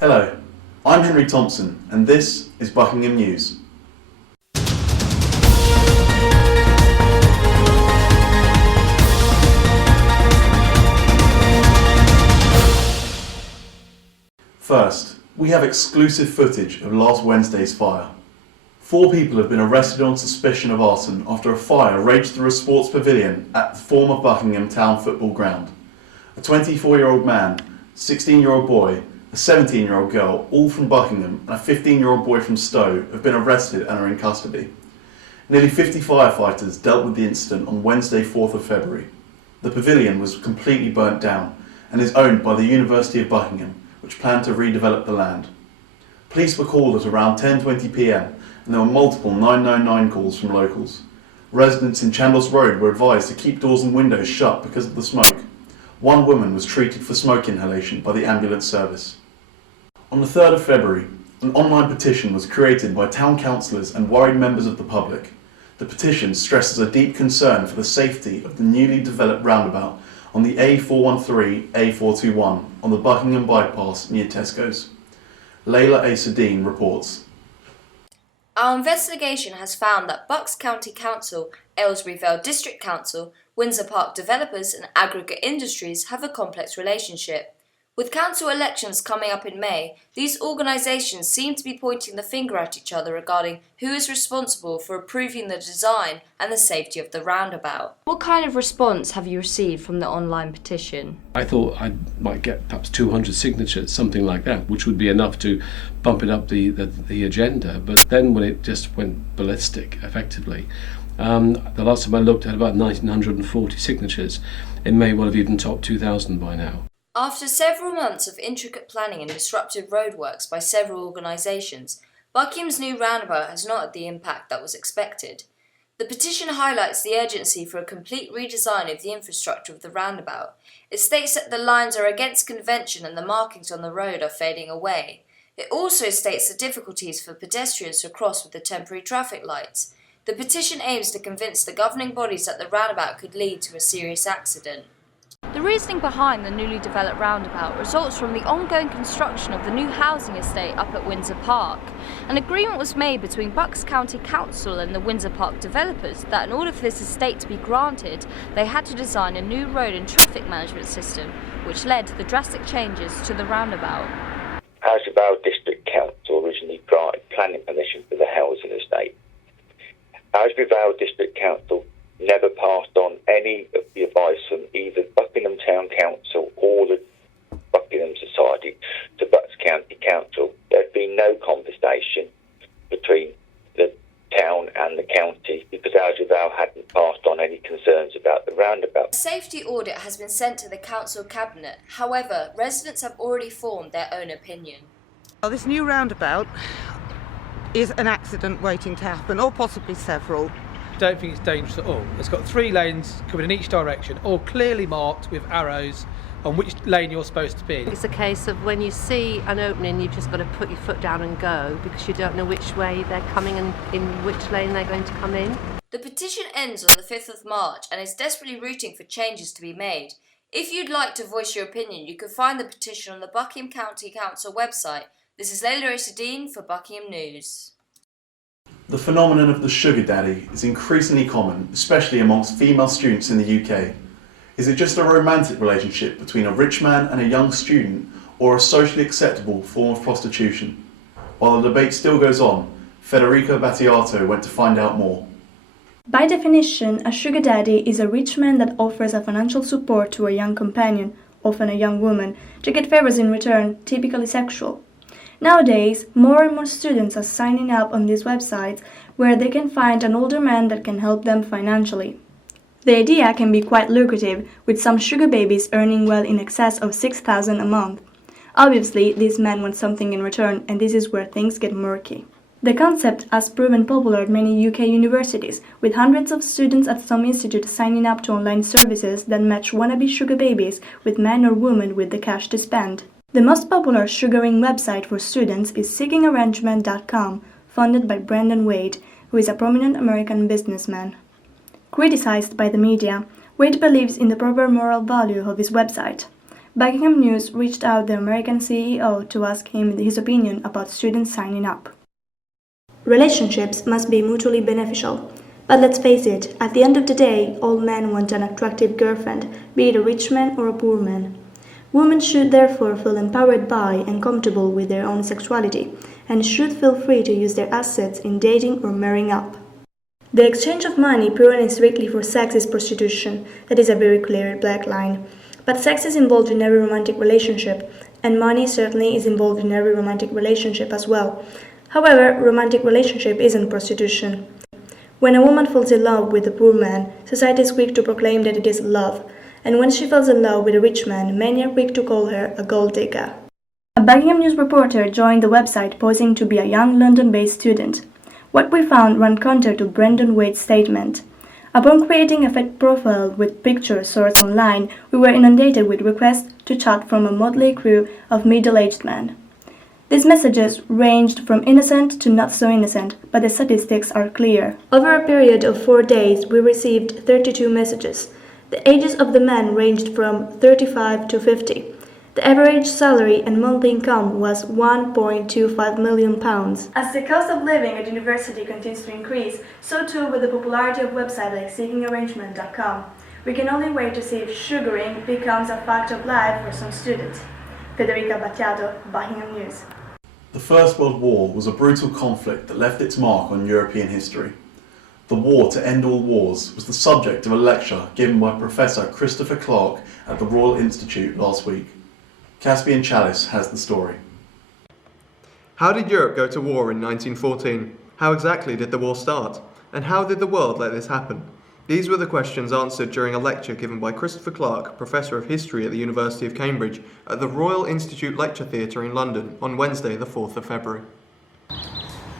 Hello, I'm Henry Thompson and this is Buckingham News. First, we have exclusive footage of last Wednesday's fire. 4 people have been arrested on suspicion of arson after a fire raged through a sports pavilion at the former Buckingham Town football ground. A 24-year-old man, a 16-year-old boy, a 17-year-old girl, all from Buckingham, and a 15-year-old boy from Stowe have been arrested and are in custody. Nearly 50 firefighters dealt with the incident on Wednesday, 4th of February. The pavilion was completely burnt down and is owned by the University of Buckingham, which planned to redevelop the land. Police were called at around 10:20 p.m. and there were multiple 999 calls from locals. Residents in Chandos Road were advised to keep doors and windows shut because of the smoke. One woman was treated for smoke inhalation by the ambulance service. On the 3rd of February, an online petition was created by town councillors and worried members of the public. The petition stresses a deep concern for the safety of the newly developed roundabout on the A413-A421 on the Buckingham bypass near Tesco's. Layla A. Sadine reports. Our investigation has found that Bucks County Council, Aylesbury Vale District Council, Windsor Park developers and aggregate industries have a complex relationship. With council elections coming up in May, these organisations seem to be pointing the finger at each other regarding who is responsible for approving the design and the safety of the roundabout. What kind of response have you received from the online petition? I thought I might get perhaps 200 signatures, something like that, which would be enough to bump it up the agenda. But then when it just went ballistic, effectively, the last time I looked at about 1,940 signatures. It may well have even topped 2,000 by now. After several months of intricate planning and disruptive roadworks by several organisations, Buckingham's new roundabout has not had the impact that was expected. The petition highlights the urgency for a complete redesign of the infrastructure of the roundabout. It states that the lines are against convention and the markings on the road are fading away. It also states the difficulties for pedestrians to cross with the temporary traffic lights. The petition aims to convince the governing bodies that the roundabout could lead to a serious accident. The reasoning behind the newly developed roundabout results from the ongoing construction of the new housing estate up at Windsor Park. An agreement was made between Bucks County Council and the Windsor Park developers that in order for this estate to be granted, they had to design a new road and traffic management system, which led to the drastic changes to the roundabout. Roundabout District Council originally granted planning permission for the housing estate. Roundabout District Council never passed on any of the advice from either Buckingham Town Council or the Buckingham Society to Bucks County Council. There had been no conversation between the town and the county because Roundabout hadn't passed on any concerns about the roundabout. A safety audit has been sent to the council cabinet. However, residents have already formed their own opinion. Well, this new roundabout is an accident waiting to happen, or possibly several. Don't think it's dangerous at all. It's got 3 lanes coming in each direction, all clearly marked with arrows on which lane you're supposed to be. It's a case of when you see an opening, you've just got to put your foot down and go because you don't know which way they're coming and in which lane they're going to come in. The petition ends on the 5th of March and is desperately rooting for changes to be made. If you'd like to voice your opinion, you can find the petition on the Buckingham County Council website. This is Layla Sadine for Buckingham News. The phenomenon of the sugar daddy is increasingly common, especially amongst female students in the UK. Is it just a romantic relationship between a rich man and a young student, or a socially acceptable form of prostitution? While the debate still goes on, Federica Battiato went to find out more. By definition, a sugar daddy is a rich man that offers a financial support to a young companion, often a young woman, to get favors in return, typically sexual. Nowadays, more and more students are signing up on these websites where they can find an older man that can help them financially. The idea can be quite lucrative, with some sugar babies earning well in excess of $6,000 a month. Obviously, these men want something in return, and this is where things get murky. The concept has proven popular at many UK universities, with hundreds of students at some institutes signing up to online services that match wannabe sugar babies with men or women with the cash to spend. The most popular sugaring website for students is seekingarrangement.com, funded by Brendan Wade, who is a prominent American businessman. Criticized by the media, Wade believes in the proper moral value of his website. Buckingham News reached out the American CEO to ask him his opinion about students signing up. Relationships must be mutually beneficial. But let's face it, at the end of the day, all men want an attractive girlfriend, be it a rich man or a poor man. Women should therefore feel empowered by and comfortable with their own sexuality, and should feel free to use their assets in dating or marrying up. The exchange of money purely and strictly for sex is prostitution. That is a very clear black line. But sex is involved in every romantic relationship, and money certainly is involved in every romantic relationship as well. However, romantic relationship isn't prostitution. When a woman falls in love with a poor man, society is quick to proclaim that it is love, and when she falls in love with a rich man, many are quick to call her a gold digger. A Buckingham News reporter joined the website posing to be a young London-based student. What we found ran counter to Brendan Wade's statement. Upon creating a fake profile with pictures sourced online, we were inundated with requests to chat from a motley crew of middle-aged men. These messages ranged from innocent to not so innocent, but the statistics are clear. Over a period of 4 days, we received 32 messages. The ages of the men ranged from 35 to 50. The average salary and monthly income was £1.25 million. As the cost of living at university continues to increase, so too will the popularity of websites like seekingarrangement.com. We can only wait to see if sugaring becomes a fact of life for some students. Federica Battiato, Buckingham News. The First World War was a brutal conflict that left its mark on European history. The war to end all wars was the subject of a lecture given by Professor Christopher Clark at the Royal Institute last week. Caspian Chalice has the story. How did Europe go to war in 1914? How exactly did the war start? And how did the world let this happen? These were the questions answered during a lecture given by Christopher Clark, Professor of History at the University of Cambridge, at the Royal Institute Lecture Theatre in London on Wednesday, the 4th of February.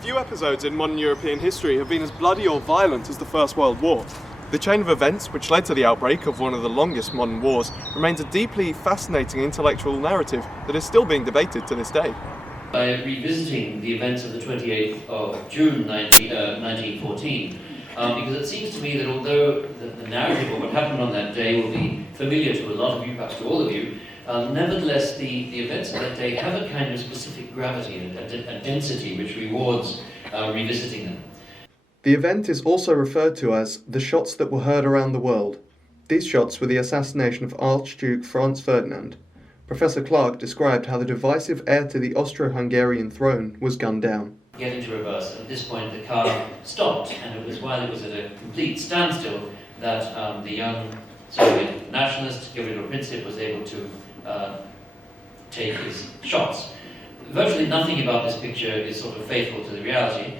Few episodes in modern European history have been as bloody or violent as the First World War. The chain of events which led to the outbreak of one of the longest modern wars remains a deeply fascinating intellectual narrative that is still being debated to this day. By revisiting the events of the 28th of June 1914, because it seems to me that although the narrative of what happened on that day will be familiar to a lot of you, perhaps to all of you, nevertheless the events of that day have a kind of specific gravity, a density which rewards revisiting them. The event is also referred to as the shots that were heard around the world. These shots were the assassination of Archduke Franz Ferdinand. Professor Clark described how the divisive heir to the Austro-Hungarian throne was gunned down. Get into reverse. At this point the car stopped, and it was while it was at a complete standstill that the young Soviet nationalist, Gavrilo Princip, was able to take his shots. Virtually nothing about this picture is sort of faithful to the reality,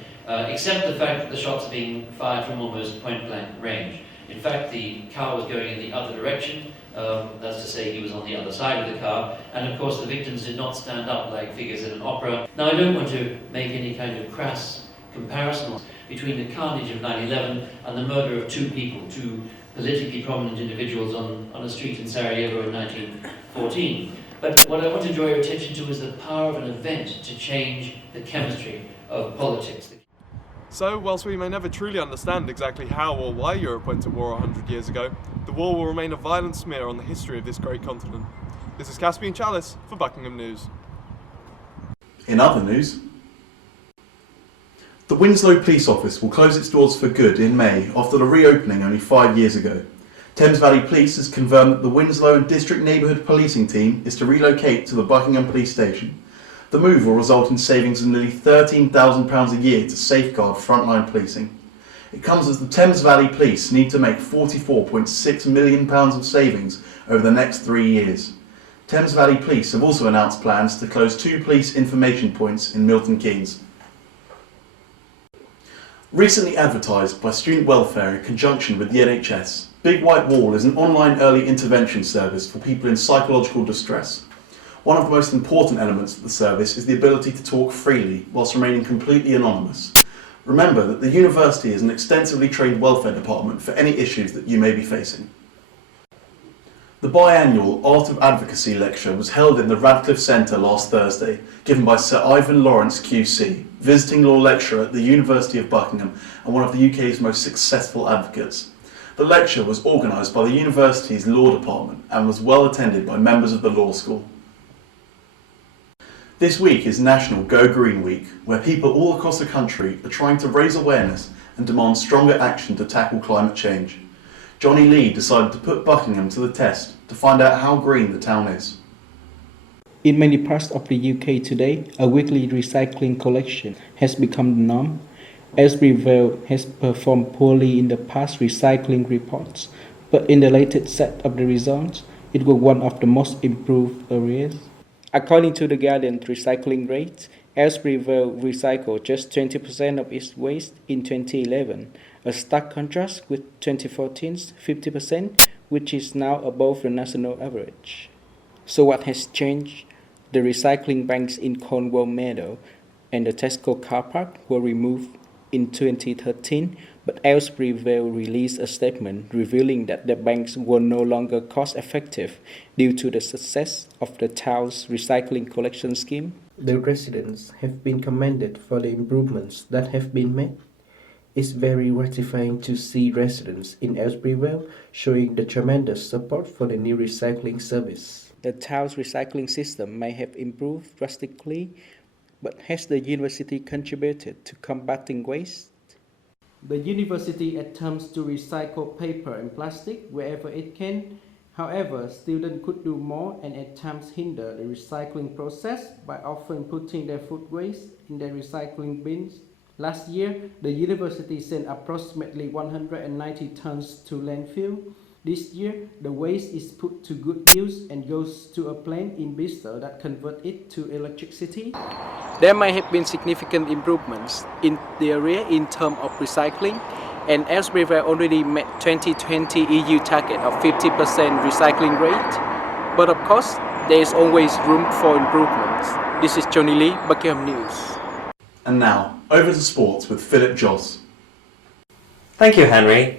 except the fact that the shots are being fired from almost point-blank range. In fact, the car was going in the other direction, that's to say he was on the other side of the car, and of course the victims did not stand up like figures in an opera. Now I don't want to make any kind of crass comparison between the carnage of 9/11 and the murder of two people, two politically prominent individuals on a street in Sarajevo in 1914. But what I want to draw your attention to is the power of an event to change the chemistry of politics. So, whilst we may never truly understand exactly how or why Europe went to war 100 years ago, the war will remain a violent smear on the history of this great continent. This is Caspian Chalice for Buckingham News. In other news, the Winslow Police Office will close its doors for good in May after the reopening only 5 years ago. Thames Valley Police has confirmed that the Winslow and District Neighbourhood Policing Team is to relocate to the Buckingham Police Station. The move will result in savings of nearly £13,000 a year to safeguard frontline policing. It comes as the Thames Valley Police need to make £44.6 million of savings over the next 3 years. Thames Valley Police have also announced plans to close 2 police information points in Milton Keynes. Recently advertised by Student Welfare in conjunction with the NHS, Big White Wall is an online early intervention service for people in psychological distress. One of the most important elements of the service is the ability to talk freely whilst remaining completely anonymous. Remember that the university is an extensively trained welfare department for any issues that you may be facing. The biannual Art of Advocacy lecture was held in the Radcliffe Centre last Thursday, given by Sir Ivan Lawrence QC, visiting law lecturer at the University of Buckingham and one of the UK's most successful advocates. The lecture was organised by the university's law department and was well attended by members of the law school. This week is National Go Green Week, where people all across the country are trying to raise awareness and demand stronger action to tackle climate change. Johnny Lee decided to put Buckingham to the test to find out how green the town is. In many parts of the UK today, a weekly recycling collection has become the norm. Aylesbury has performed poorly in the past recycling reports, but in the latest set of the results, it was one of the most improved areas. According to the Guardian recycling rate, Aylesbury recycled just 20% of its waste in 2011, a stark contrast with 2014's 50%, which is now above the national average. So what has changed? The recycling banks in Cornwall Meadow and the Tesco car park were removed in 2013, but Aylesbury released a statement revealing that the banks were no longer cost-effective due to the success of the town's recycling collection scheme. The residents have been commended for the improvements that have been made. It's very gratifying to see residents in Aylesbury showing the tremendous support for the new recycling service. The town's recycling system may have improved drastically, but has the university contributed to combating waste? The university attempts to recycle paper and plastic wherever it can. However, students could do more, and attempts hinder the recycling process by often putting their food waste in their recycling bins. Last year, the university sent approximately 190 tons to landfill. This year, the waste is put to good use and goes to a plant in Bristol that converts it to electricity. There may have been significant improvements in the area in terms of recycling, and Aylesbury already met 2020 EU target of 50% recycling rate. But of course, there is always room for improvements. This is Johnny Lee, Buckingham News. And now, over to sports with Philip Joss. Thank you, Henry.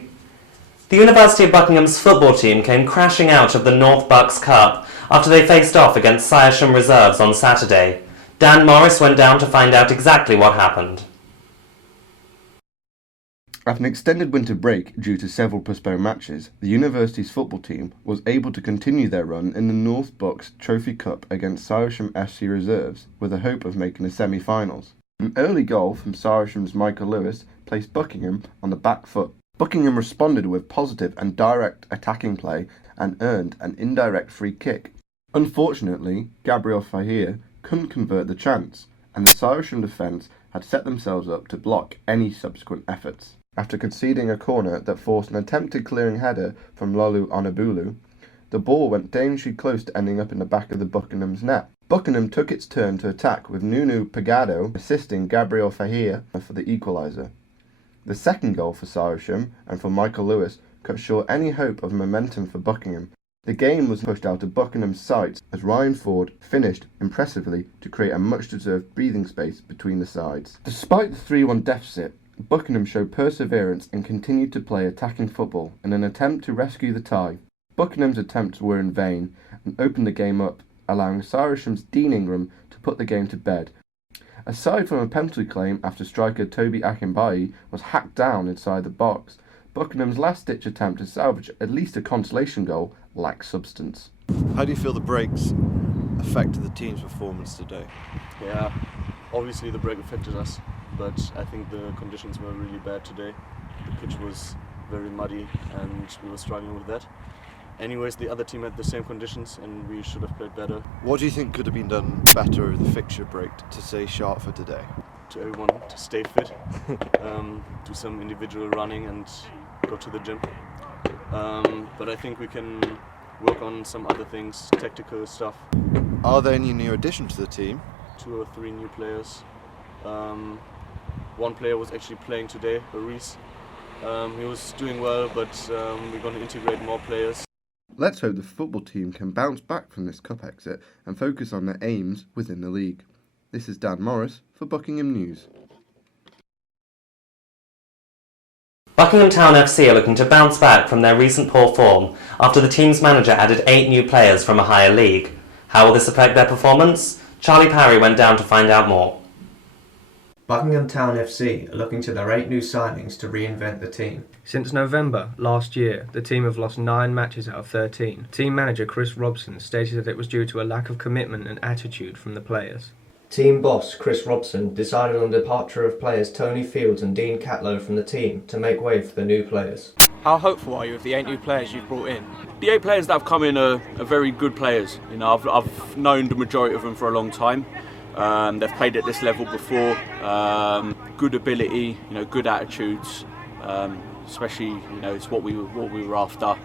The University of Buckingham's football team came crashing out of the North Bucks Cup after they faced off against Siresham Reserves on Saturday. Dan Morris went down to find out exactly what happened. After an extended winter break due to several postponed matches, the university's football team was able to continue their run in the North Bucks Trophy Cup against Siresham FC Reserves with a hope of making the semi-finals. An early goal from Siresham's Michael Lewis placed Buckingham on the back foot. Buckingham responded with positive and direct attacking play and earned an indirect free kick. Unfortunately, Gabriel Fahir couldn't convert the chance, and the Siresham defence had set themselves up to block any subsequent efforts. After conceding a corner that forced an attempted clearing header from Lolu Onabulu, the ball went dangerously close to ending up in the back of the Buckingham's net. Buckingham took its turn to attack with Nunu Pagado assisting Gabriel Fahir for the equaliser. The second goal for Siresham and for Michael Lewis cut short any hope of momentum for Buckingham. The game was pushed out of Buckingham's sights as Ryan Ford finished impressively to create a much-deserved breathing space between the sides. Despite the 3-1 deficit, Buckingham showed perseverance and continued to play attacking football in an attempt to rescue the tie. Buckingham's attempts were in vain and opened the game up, allowing Siresham's Dean Ingram to put the game to bed. Aside from a penalty claim after striker Toby Akinbayi was hacked down inside the box, Buckingham's last-ditch attempt to salvage at least a consolation goal lacked substance. How do you feel the breaks affected the team's performance today? Yeah, obviously the break affected us, but I think the conditions were really bad today. The pitch was very muddy and we were struggling with that. Anyways, the other team had the same conditions and we should have played better. What do you think could have been done better over the fixture break to stay sharp for today? To everyone to stay fit, do some individual running and go to the gym. But I think we can work on some other things, tactical stuff. Are there any new additions to the team? 2 or 3 new players. One player was actually playing today, Reese. He was doing well, but we're going to integrate more players. Let's hope the football team can bounce back from this cup exit and focus on their aims within the league. This is Dan Morris for Buckingham News. Buckingham Town FC are looking to bounce back from their recent poor form after the team's manager added 8 new players from a higher league. How will this affect their performance? Charlie Parry went down to find out more. Buckingham Town FC are looking to their 8 new signings to reinvent the team. Since November last year, the team have lost 9 matches out of 13. Team manager Chris Robson stated that it was due to a lack of commitment and attitude from the players. Team boss Chris Robson decided on the departure of players Tony Fields and Dean Catlow from the team to make way for the new players. How hopeful are you of the 8 new players you've brought in? The 8 players that have come in are very good players. You know, I've known the majority of them for a long time. They've played at this level before. Good ability, you know, good attitudes. Especially, you know, it's what we were after.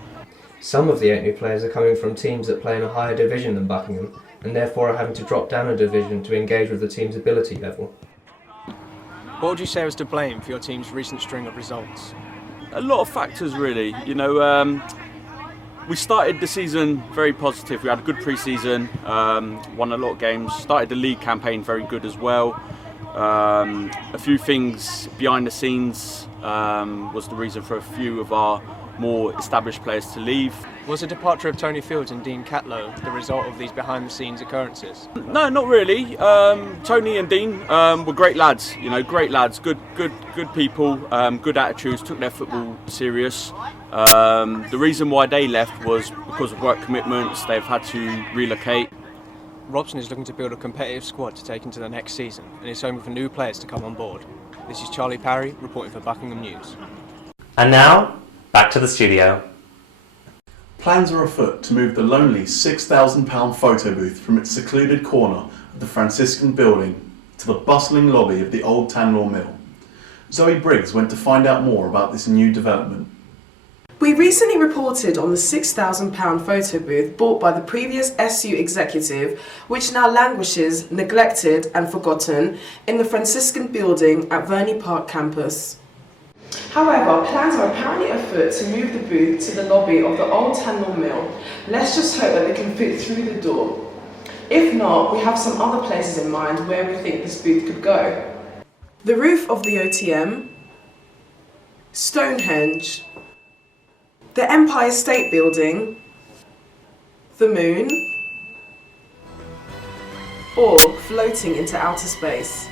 Some of the 8 new players are coming from teams that play in a higher division than Buckingham, and therefore are having to drop down a division to engage with the team's ability level. What would you say was to blame for your team's recent string of results? A lot of factors, really. You know, we started the season very positive. We had a good pre-season, won a lot of games, started the league campaign very good as well. A few things behind the scenes was the reason for a few of our more established players to leave. Was the departure of Tony Fields and Dean Catlow the result of these behind-the-scenes occurrences? No, not really. Tony and Dean were great lads. You know, great lads, good people, good attitudes. Took their football serious. The reason why they left was because of work commitments. They've had to relocate. Robson is looking to build a competitive squad to take into the next season, and is hoping for new players to come on board. This is Charlie Parry reporting for Buckingham News. And now, back to the studio. Plans are afoot to move the lonely £6,000 photo booth from its secluded corner of the Franciscan building to the bustling lobby of the old Tanlaw Mill. Zoe Briggs went to find out more about this new development. We recently reported on the £6,000 photo booth bought by the previous SU executive, which now languishes, neglected and forgotten, in the Franciscan building at Verney Park campus. However, plans are apparently afoot to move the booth to the lobby of the old Tanlaw Mill. Let's just hope that they can fit through the door. If not, we have some other places in mind where we think this booth could go. The roof of the OTM, Stonehenge, the Empire State Building, the moon, or floating into outer space.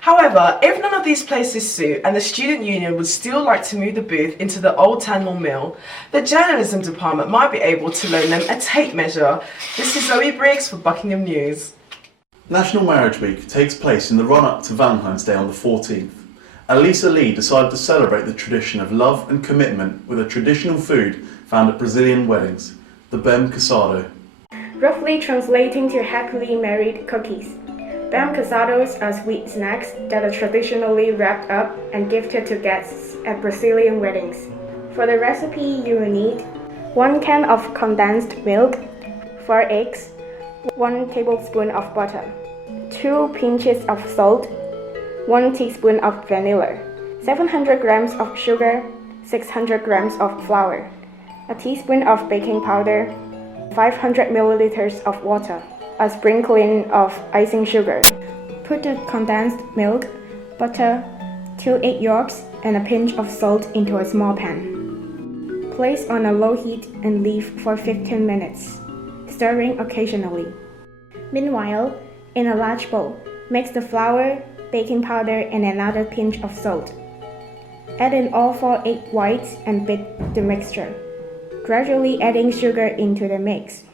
However, if none of these places suit and the student union would still like to move the booth into the old Tanlaw Mill, the journalism department might be able to loan them a tape measure. This is Zoe Briggs for Buckingham News. National Marriage Week takes place in the run-up to Valentine's Day on the 14th. Elisa Lee decided to celebrate the tradition of love and commitment with a traditional food found at Brazilian weddings, the bem casado. Roughly translating to happily married cookies. Bem casados are sweet snacks that are traditionally wrapped up and gifted to guests at Brazilian weddings. For the recipe, you will need 1 can of condensed milk, 4 eggs, 1 tablespoon of butter, 2 pinches of salt, 1 teaspoon of vanilla, 700 grams of sugar, 600 grams of flour, a teaspoon of baking powder, 500 milliliters of water, a sprinkling of icing sugar. Put the condensed milk, butter, 2 egg yolks, and a pinch of salt into a small pan. Place on a low heat and leave for 15 minutes, stirring occasionally. Meanwhile, in a large bowl, mix the flour, baking powder, and another pinch of salt. Add in all 4 egg whites and beat the mixture, gradually adding sugar into the mix.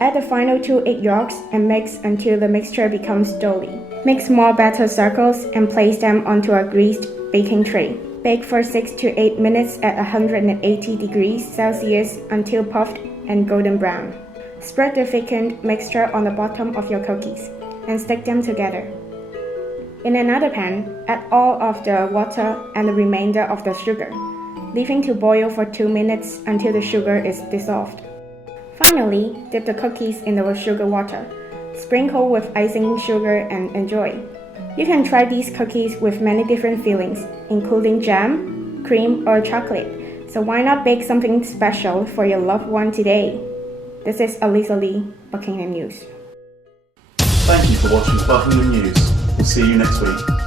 Add the final 2 egg yolks and mix until the mixture becomes doughy. Make small batter circles and place them onto a greased baking tray. Bake for 6 to 8 minutes at 180 degrees Celsius until puffed and golden brown. Spread the thickened mixture on the bottom of your cookies and stick them together. In another pan, add all of the water and the remainder of the sugar, leaving to boil for 2 minutes until the sugar is dissolved. Finally, dip the cookies in the sugar water, sprinkle with icing sugar and enjoy. You can try these cookies with many different fillings, including jam, cream, or chocolate. So why not bake something special for your loved one today? This is Elisa Lee, Buckingham News. Thank you for watching Buckingham News. We'll see you next week.